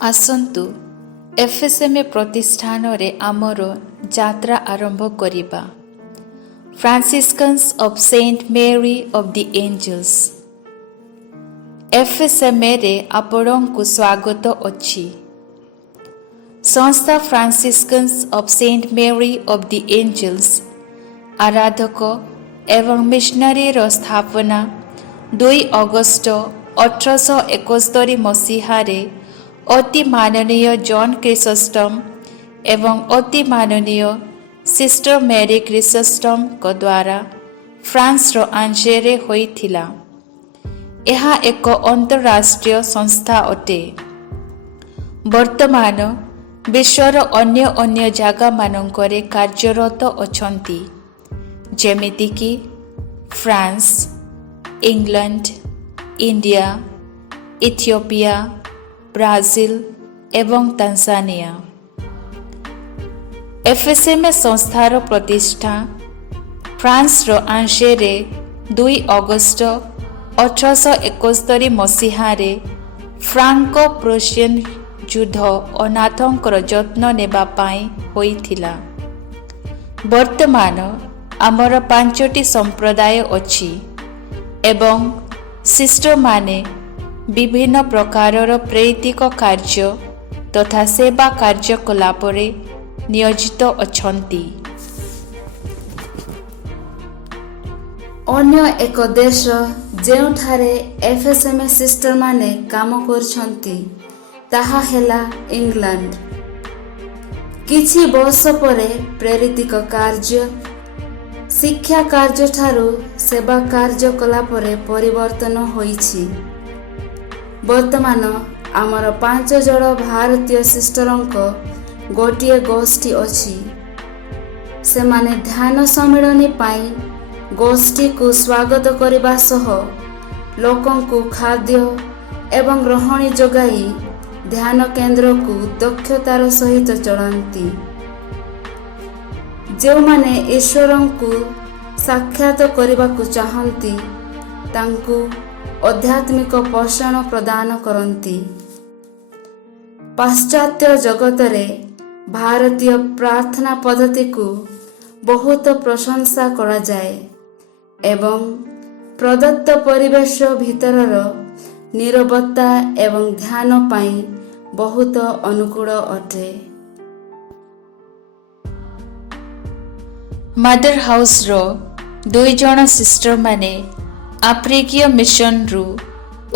ଆସନ୍ତୁ FSMA ପ୍ରତିଷ୍ଠାନରେ ଆମର ଯାତ୍ରା ଆରମ୍ଭ କରିବା। Franciscans of Saint Mary of the Angels. FSMAରେ ଆପଣଙ୍କୁ ସ୍ୱାଗତ ଅଛି। ସଂସ୍ଥା Franciscans of Saint Mary of the Angels ଆରାଧକ ଏବଂ ମିଶନାରୀର ସ୍ଥାପନା 2 ଅଗଷ୍ଟ 1871 ମସିହାରେ ଅତି ମାନନୀୟ ଜନ୍ କ୍ରିସୋଷ୍ଟମ୍ ଏବଂ ଅତି ମାନନୀୟ ସିଷ୍ଟର ମେରୀ କ୍ରିସୋଷ୍ଟମ୍ଙ୍କ ଦ୍ୱାରା ଫ୍ରାନ୍ସର ଆଞ୍ଜେରେ ହୋଇଥିଲା। ଏହା ଏକ ଅନ୍ତରାଷ୍ଟ୍ରୀୟ ସଂସ୍ଥା ଅଟେ। ବର୍ତ୍ତମାନ ବିଶ୍ୱର ଅନ୍ୟ ଜାଗାମାନଙ୍କରେ କାର୍ଯ୍ୟରତ ଅଛନ୍ତି, ଯେମିତିକି France, England, India, Ethiopia, Brazil ଏବଂ ତାଞ୍ଜାନିଆ। FSMA ସଂସ୍ଥାର ପ୍ରତିଷ୍ଠା ଫ୍ରାନ୍ସର ଆଞ୍ଜେରେ 2 ଅଗଷ୍ଟ 1871 ମସିହାରେ ଫ୍ରାଙ୍କୋ ପ୍ରୁସିଆନ୍ ଯୁଦ୍ଧ ଅନାଥଙ୍କର ଯତ୍ନ ନେବା ପାଇଁ ହୋଇଥିଲା। ବର୍ତ୍ତମାନ ଆମର 5ଟି ସମ୍ପ୍ରଦାୟ ଅଛି ଏବଂ ସିଷ୍ଟରମାନେ ବିଭିନ୍ନ ପ୍ରକାରର ପ୍ରେରିତିକ କାର୍ଯ୍ୟ ତଥା ସେବା କାର୍ଯ୍ୟକଳାପରେ ନିୟୋଜିତ ଅଛନ୍ତି। ଅନ୍ୟ ଏକ ଦେଶ ଯେଉଁଠାରେ FSMA ସିଷ୍ଟରମାନେ କାମ କରୁଛନ୍ତି ତାହା ହେଲା ଇଂଲଣ୍ଡ। କିଛି ବର୍ଷ ପରେ ପ୍ରେରିତିକ କାର୍ଯ୍ୟ ଶିକ୍ଷା କାର୍ଯ୍ୟଠାରୁ ସେବା କାର୍ଯ୍ୟକଳାପରେ ପରିବର୍ତ୍ତନ ହୋଇଛି। ବର୍ତ୍ତମାନ ଆମର 5 ଜଣ ଭାରତୀୟ ସିଷ୍ଟରଙ୍କ ଗୋଟିଏ ଗୋଷ୍ଠୀ ଅଛି। ସେମାନେ ଧ୍ୟାନ ସମ୍ମିଳନୀ ପାଇଁ ଗୋଷ୍ଠୀକୁ ସ୍ୱାଗତ କରିବା ସହ ଲୋକଙ୍କୁ ଖାଦ୍ୟ ଏବଂ ରହଣି ଯୋଗାଇ ଧ୍ୟାନ କେନ୍ଦ୍ରକୁ ଦକ୍ଷତାର ସହିତ ଚଳାନ୍ତି। ଯେଉଁମାନେ ଈଶ୍ୱରଙ୍କୁ ସାକ୍ଷାତ କରିବାକୁ ଚାହାନ୍ତି ତାଙ୍କୁ ଆଧ୍ୟାତ୍ମିକ ପୋଷଣ ପ୍ରଦାନ କରନ୍ତି। ପାଶ୍ଚାତ୍ୟ ଜଗତରେ ଭାରତୀୟ ପ୍ରାର୍ଥନା ପଦ୍ଧତିକୁ ବହୁତ ପ୍ରଶଂସା କରାଯାଏ ଏବଂ ପ୍ରଦତ୍ତ ପରିବେଶ ଭିତରର ନୀରବତା ଏବଂ ଧ୍ୟାନ ପାଇଁ ବହୁତ ଅନୁକୂଳ ଅଟେ। ମଦର ହାଉସର 2 ଜଣ ସିଷ୍ଟରମାନେ ଆଫ୍ରିକୀୟ ମିଶନରୁ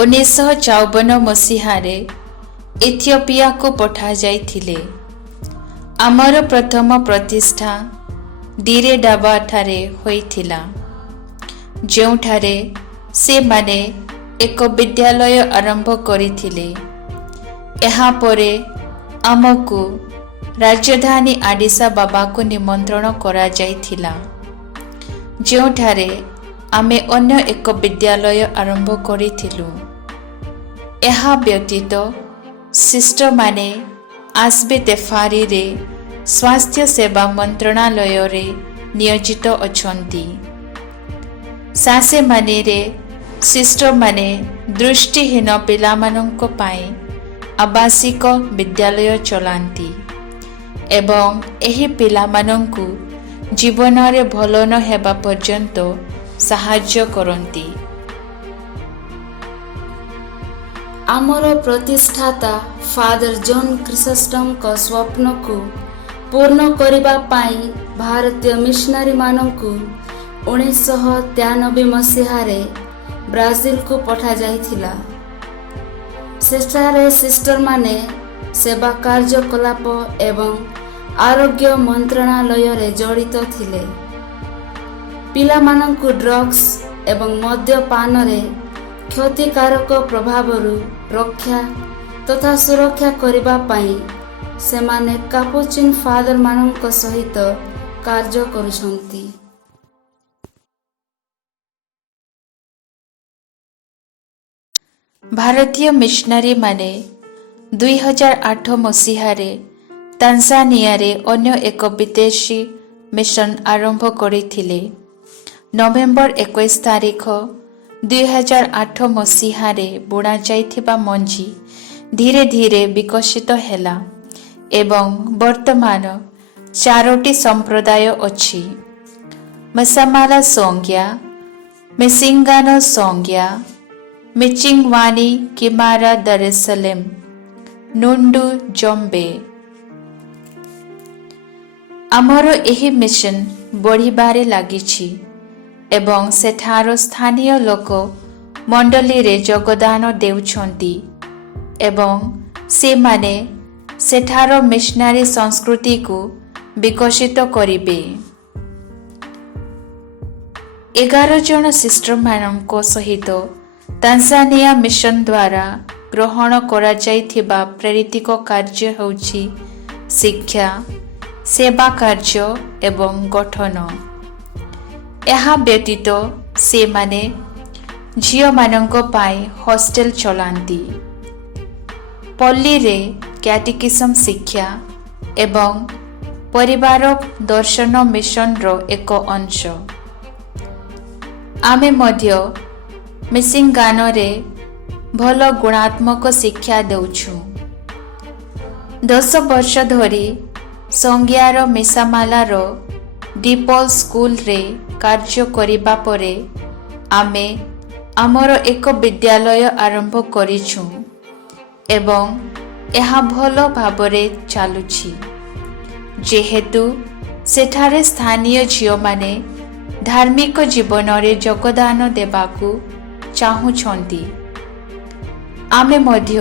1954 ମସିହାରେ ଇଥିଓପିଆକୁ ପଠାଯାଇଥିଲେ। ଆମର ପ୍ରଥମ ପ୍ରତିଷ୍ଠା ଦିରେଡାବାଠାରେ ହୋଇଥିଲା, ଯେଉଁଠାରେ ସେମାନେ ଏକ ବିଦ୍ୟାଳୟ ଆରମ୍ଭ କରିଥିଲେ। ଏହାପରେ ଆମକୁ ରାଜଧାନୀ ଆଡିସ୍ ଆବାବାକୁ ନିମନ୍ତ୍ରଣ କରାଯାଇଥିଲା, ଯେଉଁଠାରେ ଆମେ ଅନ୍ୟ ଏକ ବିଦ୍ୟାଳୟ ଆରମ୍ଭ କରିଥିଲୁ। ଏହା ବ୍ୟତୀତ ସିଷ୍ଟରମାନେ ଆସବେ ତେଫାରିରେ ସ୍ୱାସ୍ଥ୍ୟ ସେବା ମନ୍ତ୍ରଣାଳୟରେ ନିୟୋଜିତ ଅଛନ୍ତି। ସାସେମାନିରେ ସିଷ୍ଟରମାନେ ଦୃଷ୍ଟିହୀନ ପିଲାମାନଙ୍କ ପାଇଁ ଆବାସିକ ବିଦ୍ୟାଳୟ ଚଳାନ୍ତି ଏବଂ ଏହି ପିଲାମାନଙ୍କୁ ଜୀବନରେ ଭଲ ନ ହେବା ପର୍ଯ୍ୟନ୍ତ ସାହାଯ୍ୟ କରନ୍ତି। ଆମର ପ୍ରତିଷ୍ଠାତା ଫାଦର ଜନ୍ କ୍ରିସୋଷ୍ଟମ୍ଙ୍କ ସ୍ୱପ୍ନକୁ ପୂର୍ଣ୍ଣ କରିବା ପାଇଁ ଭାରତୀୟ ମିଶନାରୀମାନଙ୍କୁ 1993 ମସିହାରେ ବ୍ରାଜିଲକୁ ପଠାଯାଇଥିଲା। ସେଠାରେ ସିଷ୍ଟରମାନେ ସେବା କାର୍ଯ୍ୟକଳାପ ଏବଂ ଆରୋଗ୍ୟ ମନ୍ତ୍ରଣାଳୟରେ ଜଡ଼ିତ ଥିଲେ। ପିଲାମାନଙ୍କୁ ଡ୍ରଗ୍ସ ଏବଂ ମଦ୍ୟପାନରେ କ୍ଷତିକାରକ ପ୍ରଭାବରୁ ରକ୍ଷା ତଥା ସୁରକ୍ଷା କରିବା ପାଇଁ ସେମାନେ କାପୁଚିନ୍ ଫାଦରମାନଙ୍କ ସହିତ କାର୍ଯ୍ୟ କରୁଛନ୍ତି। ଭାରତୀୟ ମିଶନାରୀମାନେ 2008 ମସିହାରେ ତାଞ୍ଜାନିଆରେ ଅନ୍ୟ ଏକ ବିଦେଶୀ ମିଶନ ଆରମ୍ଭ କରିଥିଲେ। ନଭେମ୍ବର 21 ତାରିଖ 2008 ମସିହାରେ ବୁଣାଯାଇଥିବା ମଞ୍ଜି ଧୀରେ ଧୀରେ ବିକଶିତ ହେଲା ଏବଂ ବର୍ତ୍ତମାନ 4ଟି ସମ୍ପ୍ରଦାୟ ଅଛି। ମସାମାଲା ସଂଜ୍ଞା, ମିସିଙ୍ଗାନ ସଂଜ୍ଞା, ମିଚିଙ୍ଗୱାନି କିମାରା ଦରେସଲେମ, ନୁଣ୍ଡୁ ଜମ୍ବେ। ଆମର ଏହି ମିଶନ ବଢ଼ିବାରେ ଲାଗିଛି ଏବଂ ସେଠାର ସ୍ଥାନୀୟ ଲୋକ ମଣ୍ଡଳୀରେ ଯୋଗଦାନ ଦେଉଛନ୍ତି ଏବଂ ସେମାନେ ସେଠାର ମିଶନାରୀ ସଂସ୍କୃତିକୁ ବିକଶିତ କରିବେ। 11 ଜଣ ସିଷ୍ଟରମାନଙ୍କ ସହିତ ତାଞ୍ଜାନିଆ ମିଶନ ଦ୍ୱାରା ଗ୍ରହଣ କରାଯାଇଥିବା ପ୍ରେରିତ କାର୍ଯ୍ୟ ହେଉଛି ଶିକ୍ଷା, ସେବା କାର୍ଯ୍ୟ ଏବଂ ଗଠନ। ଏହା ବ୍ୟତୀତ ସେମାନେ ଝିଅମାନଙ୍କ ପାଇଁ ହଷ୍ଟେଲ ଚଲାନ୍ତି। ପଲ୍ଲୀରେ କ୍ୟାଟିକିସମ ଶିକ୍ଷା ଏବଂ ପରିବାର ଦର୍ଶନ ମିଶନର ଏକ ଅଂଶ। ଆମେ ମଧ୍ୟ ମିସିଙ୍ଗାନରେ ଭଲ ଗୁଣାତ୍ମକ ଶିକ୍ଷା ଦେଉଛୁ। 10 ବର୍ଷ ଧରି ସଂଜ୍ଞାର ମିସାମାଲାର ଡିପଲ ସ୍କୁଲରେ କାର୍ଯ୍ୟ କରିବା ପରେ ଆମେ ଆମର ଏକ ବିଦ୍ୟାଳୟ ଆରମ୍ଭ କରିଛୁ ଏବଂ ଏହା ଭଲ ଭାବରେ ଚାଲୁଛି ଯେହେତୁ ସେଠାରେ ସ୍ଥାନୀୟ ଝିଅମାନେ ଧାର୍ମିକ ଜୀବନରେ ଯୋଗଦାନ ଦେବାକୁ ଚାହୁଁଛନ୍ତି। ଆମେ ମଧ୍ୟ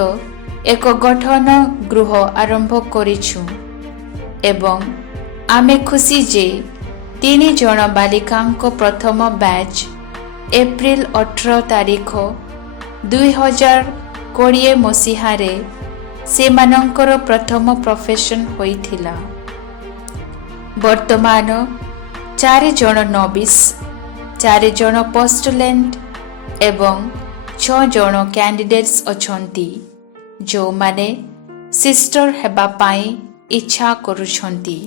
ଏକ ଗଠନ ଗୃହ ଆରମ୍ଭ କରିଛୁ ଏବଂ ଆମେ ଖୁସି ଯେ 3 ଜଣ ବାଳିକାଙ୍କ ପ୍ରଥମ ବ୍ୟାଚ୍ ଏପ୍ରିଲ 18 ତାରିଖ 2020 ମସିହାରେ ସେମାନଙ୍କର ପ୍ରଥମ ପ୍ରଫେସନ ହୋଇଥିଲା। ବର୍ତ୍ତମାନ 4 ଜଣ ନବିସ୍, 4 ଜଣ ପୋଷ୍ଟୁଲାଣ୍ଟ ଏବଂ 6 ଜଣ କ୍ୟାଣ୍ଡିଡେଟ୍ସ ଅଛନ୍ତି ଯେଉଁମାନେ ସିଷ୍ଟର ହେବା ପାଇଁ ଇଚ୍ଛା କରୁଛନ୍ତି।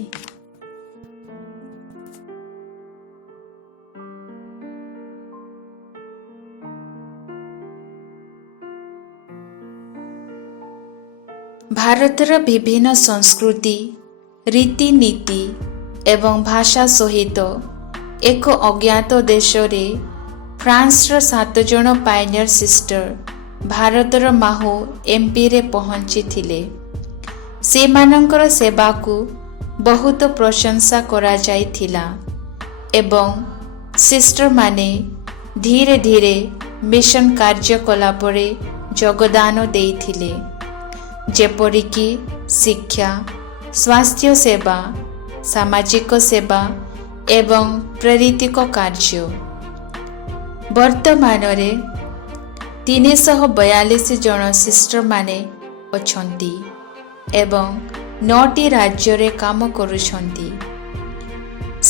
ଭାରତର ବିଭିନ୍ନ ସଂସ୍କୃତି, ରୀତିନୀତି ଏବଂ ଭାଷା ସହିତ ଏକ ଅଜ୍ଞାତ ଦେଶରେ ଫ୍ରାନ୍ସର 7 ଜଣ ପାଇନିୟର ସିଷ୍ଟର ଭାରତର ମାହୁ ଏମ୍ପିରେ ପହଞ୍ଚିଥିଲେ। ସେମାନଙ୍କର ସେବାକୁ ବହୁତ ପ୍ରଶଂସା କରାଯାଇଥିଲା ଏବଂ ସିଷ୍ଟରମାନେ ଧୀରେ ଧୀରେ ମିଶନ କାର୍ଯ୍ୟକଳାପରେ ଯୋଗଦାନ ଦେଇଥିଲେ, ଯେପରିକି ଶିକ୍ଷା, ସ୍ୱାସ୍ଥ୍ୟ ସେବା, ସାମାଜିକ ସେବା ଏବଂ ପ୍ରେରିତ କାର୍ଯ୍ୟ। ବର୍ତ୍ତମାନରେ 342 ଜଣ ସିଷ୍ଟରମାନେ ଅଛନ୍ତି ଏବଂ 9ଟି ରାଜ୍ୟରେ କାମ କରୁଛନ୍ତି।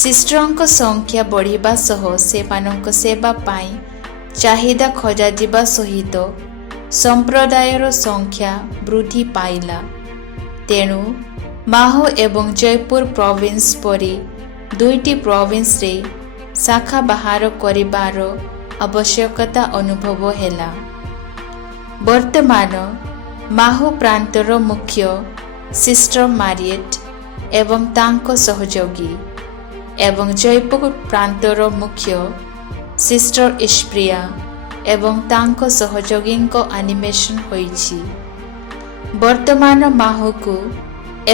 ସିଷ୍ଟରଙ୍କ ସଂଖ୍ୟା ବଢ଼ିବା ସହ ସେମାନଙ୍କ ସେବା ପାଇଁ ଚାହିଦା ଖୋଜାଯିବା ସହିତ ସମ୍ପ୍ରଦାୟର ସଂଖ୍ୟା ବୃଦ୍ଧି ପାଇଲା। ତେଣୁ ମାହୁ ଏବଂ ଜୟପୁର ପ୍ରୋଭିନ୍ସ ପରି 2ଟି ପ୍ରୋଭିନ୍ସରେ ଶାଖା ବାହାର କରିବାର ଆବଶ୍ୟକତା ଅନୁଭବ ହେଲା। ବର୍ତ୍ତମାନ ମାହୁ ପ୍ରାନ୍ତର ମୁଖ୍ୟ ସିଷ୍ଟର ମାରିଏଟ୍ ଏବଂ ତାଙ୍କ ସହଯୋଗୀ ଏବଂ ଜୟପୁର ପ୍ରାନ୍ତର ମୁଖ୍ୟ ସିଷ୍ଟର ଇସ୍ପ୍ରିୟା ଏବଂ ତାଙ୍କ ସହଯୋଗୀଙ୍କ ଆନିମେସନ ହୋଇଛି। ବର୍ତ୍ତମାନ ମାହୁକୁ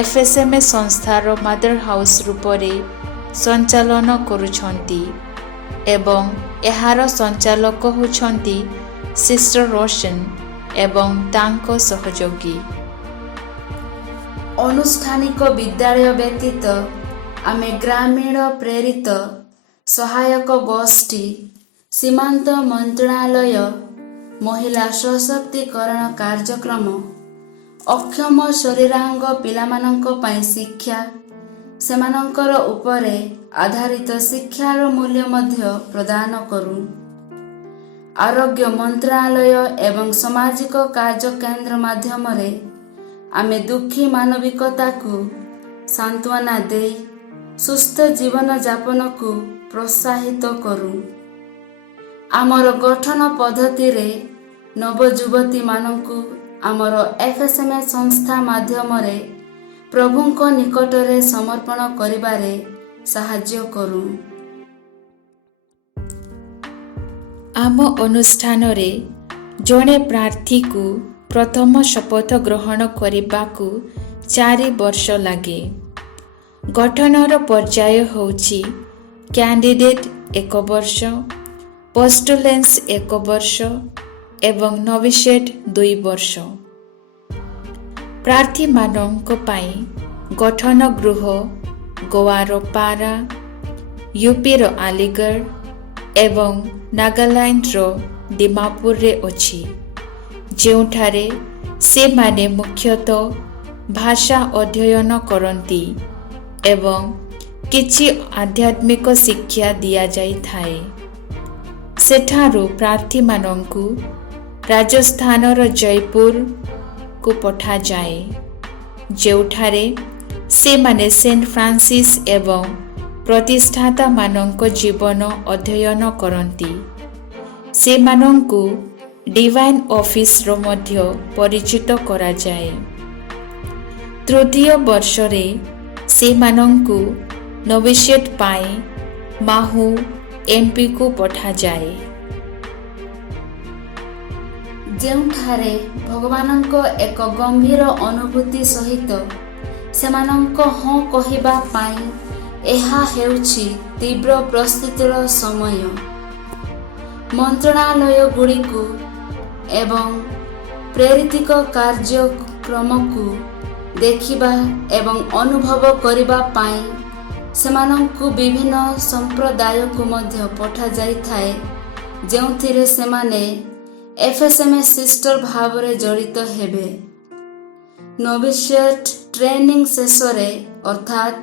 FSMA ସଂସ୍ଥାର ମଦର ହାଉସ ରୂପରେ ସଞ୍ଚାଳନ କରୁଛନ୍ତି ଏବଂ ଏହାର ସଞ୍ଚାଳକ ହେଉଛନ୍ତି ସିଷ୍ଟର ରୋଶନ ଏବଂ ତାଙ୍କ ସହଯୋଗୀ। ଅନୁଷ୍ଠାନିକ ବିଦ୍ୟାଳୟ ବ୍ୟତୀତ ଆମେ ଗ୍ରାମୀଣ ପ୍ରେରିତ ସହାୟକ ଗୋଷ୍ଠୀ, ସୀମାନ୍ତ ମନ୍ତ୍ରଣାଳୟ, ମହିଳା ସଶକ୍ତିକରଣ କାର୍ଯ୍ୟକ୍ରମ, ଅକ୍ଷମ ଶରୀରାଙ୍ଗ ପିଲାମାନଙ୍କ ପାଇଁ ଶିକ୍ଷା, ସେମାନଙ୍କର ଉପରେ ଆଧାରିତ ଶିକ୍ଷାର ମୂଲ୍ୟ ମଧ୍ୟ ପ୍ରଦାନ କରୁ। ଆରୋଗ୍ୟ ମନ୍ତ୍ରଣାଳୟ ଏବଂ ସାମାଜିକ କାର୍ଯ୍ୟ କେନ୍ଦ୍ର ମାଧ୍ୟମରେ ଆମେ ଦୁଃଖୀ ମାନବିକତାକୁ ସାନ୍ତ୍ୱନା ଦେଇ ସୁସ୍ଥ ଜୀବନଯାପନକୁ ପ୍ରୋତ୍ସାହିତ କରୁ। ଆମର ଗଠନ ପଦ୍ଧତିରେ ନବଯୁବତୀମାନଙ୍କୁ ଆମର FSMA ସଂସ୍ଥା ମାଧ୍ୟମରେ ପ୍ରଭୁଙ୍କ ନିକଟରେ ସମର୍ପଣ କରିବାରେ ସାହାଯ୍ୟ କରୁ। ଆମ ଅନୁଷ୍ଠାନରେ ଜଣେ ପ୍ରାର୍ଥୀକୁ ପ୍ରଥମ ଶପଥ ଗ୍ରହଣ କରିବାକୁ 4 ବର୍ଷ ଲାଗେ। ଗଠନର ପର୍ଯ୍ୟାୟ ହେଉଛି କ୍ୟାଣ୍ଡିଡେଟ୍ 1 ବର୍ଷ, ପୋଷ୍ଟୁଲେନ୍ସ 1 ବର୍ଷ ଏବଂ ନୋଭିସିଏଟ୍ 2 ବର୍ଷ। ପ୍ରାର୍ଥୀମାନଙ୍କ ପାଇଁ ଗଠନ ଗୃହ ଗୋଆର ପାରା, ୟୁପିର ଆଲିଗଡ଼ ଏବଂ ନାଗାଲାଣ୍ଡର ଦିମାପୁରରେ ଅଛି, ଯେଉଁଠାରେ ସେମାନେ ମୁଖ୍ୟତଃ ଭାଷା ଅଧ୍ୟୟନ କରନ୍ତି ଏବଂ କିଛି ଆଧ୍ୟାତ୍ମିକ ଶିକ୍ଷା ଦିଆଯାଇଥାଏ। ସେଠାରୁ ପ୍ରାର୍ଥୀମାନଙ୍କୁ ରାଜସ୍ଥାନର ଜୟପୁରକୁ ପଠାଯାଏ, ଯେଉଁଠାରେ ସେମାନେ ସେଣ୍ଟ ଫ୍ରାନ୍ସିସ୍ ଏବଂ ପ୍ରତିଷ୍ଠାତାମାନଙ୍କ ଜୀବନ ଅଧ୍ୟୟନ କରନ୍ତି। ସେମାନଙ୍କୁ ଡିଭାଇନ୍ ଅଫିସର ମଧ୍ୟ ପରିଚିତ କରାଯାଏ। ତୃତୀୟ ବର୍ଷରେ ସେମାନଙ୍କୁ ନୋଭିସିଏଟ୍ ପାଇଁ ମାହୁ ଏମ୍ପିକୁ ପଠାଯାଏ, ଯେଉଁଠାରେ ଭଗବାନଙ୍କ ଏକ ଗମ୍ଭୀର ଅନୁଭୂତି ସହିତ ସେମାନଙ୍କ ହଁ କହିବା ପାଇଁ ଏହା ହେଉଛି ତୀବ୍ର ପ୍ରସ୍ତୁତିର ସମୟ। ମନ୍ତ୍ରଣାଳୟଗୁଡ଼ିକୁ ଏବଂ ପ୍ରେରିତିକ କାର୍ଯ୍ୟକ୍ରମକୁ ଦେଖିବା ଏବଂ ଅନୁଭବ କରିବା ପାଇଁ ସେମାନଙ୍କୁ ବିଭିନ୍ନ ସମ୍ପ୍ରଦାୟକୁ ମଧ୍ୟ ପଠାଯାଇଥାଏ, ଯେଉଁଥିରେ ସେମାନେ FSMA ସିଷ୍ଟର ଭାବରେ ଜଡ଼ିତ ହେବେ। ନୋଭିସିଏଟ୍ ଟ୍ରେନିଂ ଶେଷରେ ଅର୍ଥାତ୍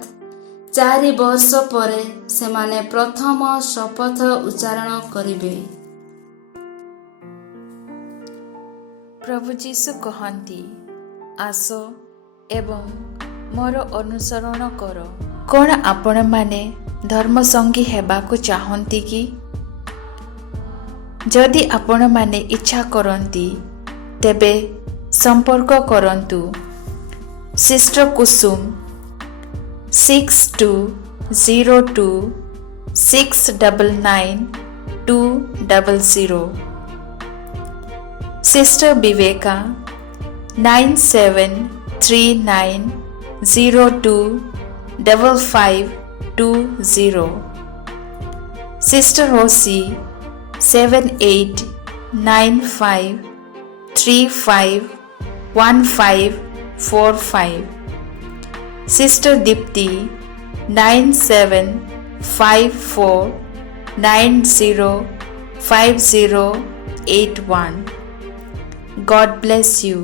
4 ବର୍ଷ ପରେ ସେମାନେ ପ୍ରଥମ ଶପଥ ଉଚ୍ଚାରଣ କରିବେ। ପ୍ରଭୁ ଯୀଶୁ କହନ୍ତି, ଆସ ଏବଂ ମୋର ଅନୁସରଣ କର। କ'ଣ ଆପଣମାନେ ଧର୍ମସଙ୍ଗୀ ହେବାକୁ ଚାହାନ୍ତି କି? ଯଦି ଆପଣମାନେ ଇଚ୍ଛା କରନ୍ତି, ତେବେ ସମ୍ପର୍କ କରନ୍ତୁ। Sister Kusum 6202699200, sister Viveka 9739025520, sister Rosy 7895351545, sister Deepti 9754905081. God bless you.